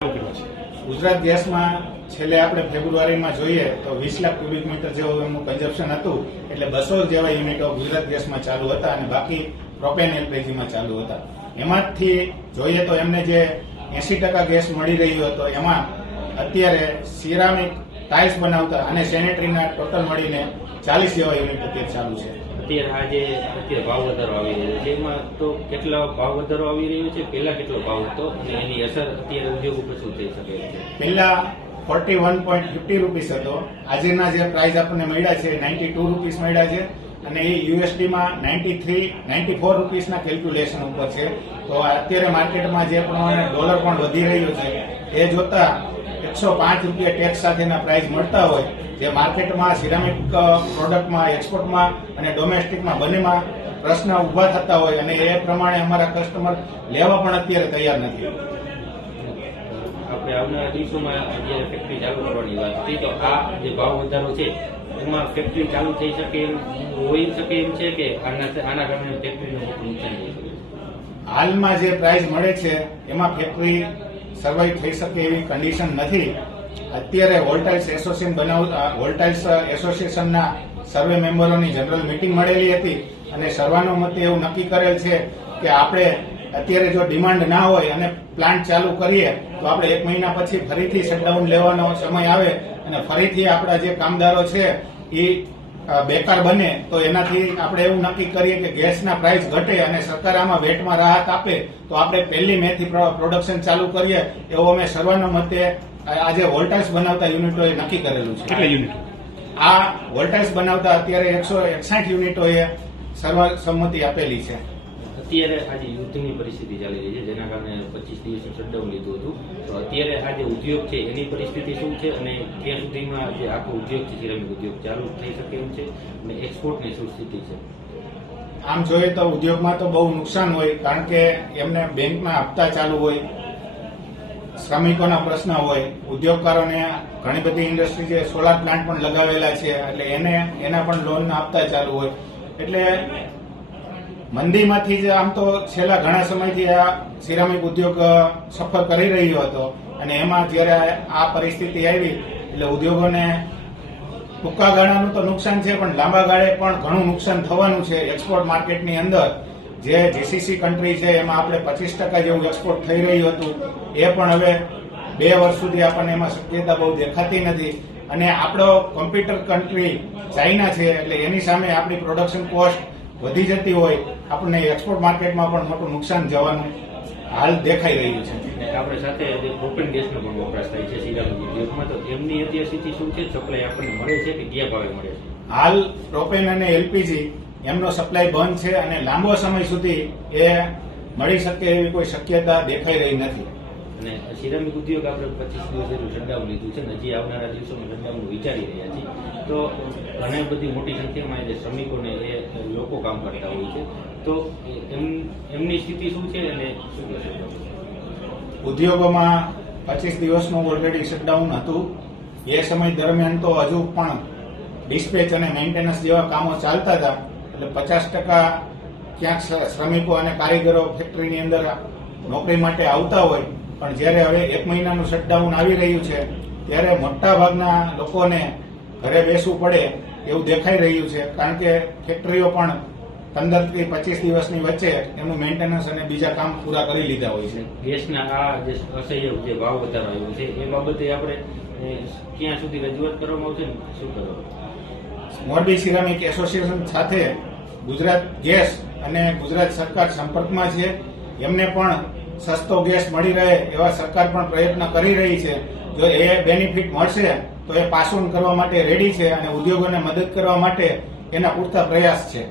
ગુજરાત ગેસમાં છેલ્લે આપણે ફેબ્રુઆરીમાં જોઈએ તો 20 લાખ ક્યુબિક મીટર જેવું એમનું કન્ઝપ્શન હતું, એટલે 200 જેવા યુનિટો ગુજરાત ગેસમાં ચાલુ હતા અને બાકી પ્રોપેન એલપીજીમાં ચાલુ હતા. એમાંથી જોઈએ તો એમને જે 80% ગેસ મળી રહ્યો હતો એમાં અત્યારે સિરામિક ટાઇલ્સ બનાવતા અને સેનેટરીના ટોટલ મળીને 40 જેવા યુનિટ અત્યારે ચાલુ છે. અત્યારે ભાવ વધારો આવી રહ્યો છે, એમાં તો કેટલા ભાવ વધારો આવી રહ્યો છે, પહેલા કેટલો ભાવ હતો અને એની અસર અત્યારે ઉદ્યોગ ઉપર શું થઈ શકે છે? પહેલા 41.50 રૂપીસ હતો, આજના જે પ્રાઇસ આપણને મળ્યા છે 92 રૂપીસ મળ્યા છે અને એ યુએસડીમાં 94 રૂપીસના કેલ્ક્યુલેશન ઉપર છે. તો અત્યારે માર્કેટમાં જે પ્રમાણે ડોલર પણ વધી રહ્યો છે એ જોતા 105 રૂપિયા ટેક્સ સાથેના પ્રાઇસ મળતા હોય, જે માર્કેટમાં સિરામિક પ્રોડક્ટમાં એક્સપોર્ટમાં અને ડોમેસ્ટિકમાં બંનેમાં પ્રશ્ન ઉભા થતા હોય અને એ પ્રમાણે અમારા કસ્ટમર લેવા પણ અત્યારે તૈયાર નથી. આપણે આવનારા દિવસોમાં જ્યારે ફેક્ટરી ચાલુ કરવાની વાત હતી, તો આ જે ભાવ વધારો છે એમાં ફેક્ટરી ચાલુ થઈ શકે એમ હોઈ શકે એમ છે કે આના કારણે ફેક્ટરીનું મોટું નુકસાન થઈ શકે? હાલમાં જે પ્રાઇસ મળે છે એમાં ફેક્ટરી સર્વાઈવ થઈ શકે એવી કન્ડિશન નથી. અત્યારે વોલ્ટાઇલ્સ એસોસિએશનના સર્વે મેમ્બરોની જનરલ મીટિંગ મળેલી હતી અને સર્વાનુમતે એવું નક્કી કરેલ છે કે આપણે અત્યારે જો ડિમાન્ડ ના હોય અને પ્લાન્ટ ચાલુ કરીએ તો આપણે 1 મહિના પછી ફરીથી શટડાઉન લેવાનો સમય આવે અને ફરીથી આપણા જે કામદારો છે એ બેકાર બને, તો એનાથી આપણે એવું નક્કી કરીએ કે ગેસના પ્રાઇસ ઘટે અને સરકાર આમાં વેટમાં રાહત આપે તો આપણે 1 મે થી પ્રોડક્શન ચાલુ કરીએ એવું અમે સર્વાનુમતે આજે વોલ્ટાઇલ્સ બનાવતા યુનિટોએ નક્કી કરેલું છે. કેટલા યુનિટ? આ વોલ્ટાઇલ્સ બનાવતા અત્યારે 161 યુનિટોએ સર્વસંમતિ આપેલી છે. અત્યારે આજે યુદ્ધની પરિસ્થિતિ ચાલી રહી છે, જેના કારણે 25 દિવસનું શટડાઉન લીધું હતું. તો અત્યારે આ જે ઉદ્યોગ છે એની પરિસ્થિતિ શું છે અને ત્યાં સુધીમાં જે આખો ઉદ્યોગ છે સિરામિક ઉદ્યોગ ચાલુ થઈ શકે એમ છે અને એક્સપોર્ટની શું સ્થિતિ છે? આમ જોઈએ તો ઉદ્યોગમાં તો બહુ નુકસાન હોય, કારણ કે એમને બેંકના હપ્તા ચાલુ હોય, શ્રમિકોના પ્રશ્ન હોય, ઉદ્યોગકારોને ઘણી બધી ઇન્ડસ્ટ્રી જે સોલાર પ્લાન્ટ પણ લગાવેલા છે એટલે એના પણ લોનના હપ્તા ચાલુ હોય. એટલે મંદીમાંથી જ આમ તો છેલ્લા ઘણા સમયથી આ સિરામિક ઉદ્યોગ સફર કરી રહ્યો હતો અને એમાં જ્યારે આ પરિસ્થિતિ આવી એટલે ઉદ્યોગોને ટૂંકા ગાળાનું તો નુકસાન છે પણ લાંબા ગાળે પણ ઘણું નુકસાન થવાનું છે. એક્સપોર્ટ માર્કેટની અંદર જે જીસીસી કન્ટ્રી છે એમાં આપણે 25% જેવું એક્સપોર્ટ થઈ રહ્યું હતું, એ પણ હવે 2 વર્ષ સુધી આપણને એમાં શક્યતા બહુ દેખાતી નથી અને આપણો કોમ્પ્યુટર કન્ટ્રી ચાઇના છે એટલે એની સામે આપણી પ્રોડક્શન કોસ્ટ વધી જતી હોય, આપણને એક્સપોર્ટ માર્કેટમાં પણ મોટું નુકસાન જવાનું હાલ દેખાઈ રહ્યું છે. આપણે સાથે જે પ્રોપેન ગેસનો પણ વપરાશ થાય છે સિરામિક ઉદ્યોગમાં, તો એમની અત્યારે સ્થિતિ શું છે? સપ્લાય આપણને મળે છે કે કયા ભાવે મળે છે? હાલ પ્રોપેન અને એલપીજી એમનો સપ્લાય બંધ છે અને લાંબો સમય સુધી એ મળી શકે એવી કોઈ શક્યતા દેખાઈ રહી નથી. અને સિરામિક ઉદ્યોગ આપણે 25 દિવસ જેટલું શટડાઉન લીધું છે ને હજી આવનારા દિવસોમાં શટડાઉન વિચારી રહ્યા છીએ, તો ઘણી બધી મોટી સંખ્યામાં જે શ્રમિકોને એ લોકો કામ કરતા હોય છે, તો એમની સ્થિતિ શું છે અને શું કહેશો? ઉદ્યોગોમાં 25 દિવસનું ઓલરેડી શટડાઉન હતું. એ સમય દરમિયાન તો હજુ પણ ડિસ્પેચ અને મેન્ટેનન્સ જેવા કામો ચાલતા હતા એટલે 50% ક્યાંક શ્રમિકો અને કારીગરો ફેક્ટરીની અંદર નોકરી માટે આવતા હોય, પણ જ્યારે હવે 1 મહિનાનું શટડાઉન આવી રહ્યું છે ત્યારે મોટા ભાગના લોકોને ઘરે બેસવું પડે એવું દેખાઈ રહ્યું છે, કારણ કે ફેક્ટરીઓ પણ 15 થી 25 દિવસની વચ્ચે એનું મેન્ટેનન્સ અને બીજા કામ પૂરા કરી લીધા હોય છે. ગેસના આ જે અસહ્ય જે ભાવ વધારો આવ્યો છે એ બાબતે આપણે ક્યાં સુધી રજૂઆત કરવામાં આવશે ને શું કરવાનું? મોરબી સિરામિક એસોસિએશન સાથે ગુજરાત ગેસ અને ગુજરાત સરકાર સંપર્કમાં છે. એમને પણ સસ્તો ગેસ મળી રહે એવા સરકાર પણ પ્રયત્ન કરી રહી છે. જો એ બેનિફિટ મળશે તો એ પાસ ઓન કરવા માટે રેડી છે અને ઉદ્યોગોને મદદ કરવા માટે એના પૂરતા પ્રયાસ છે.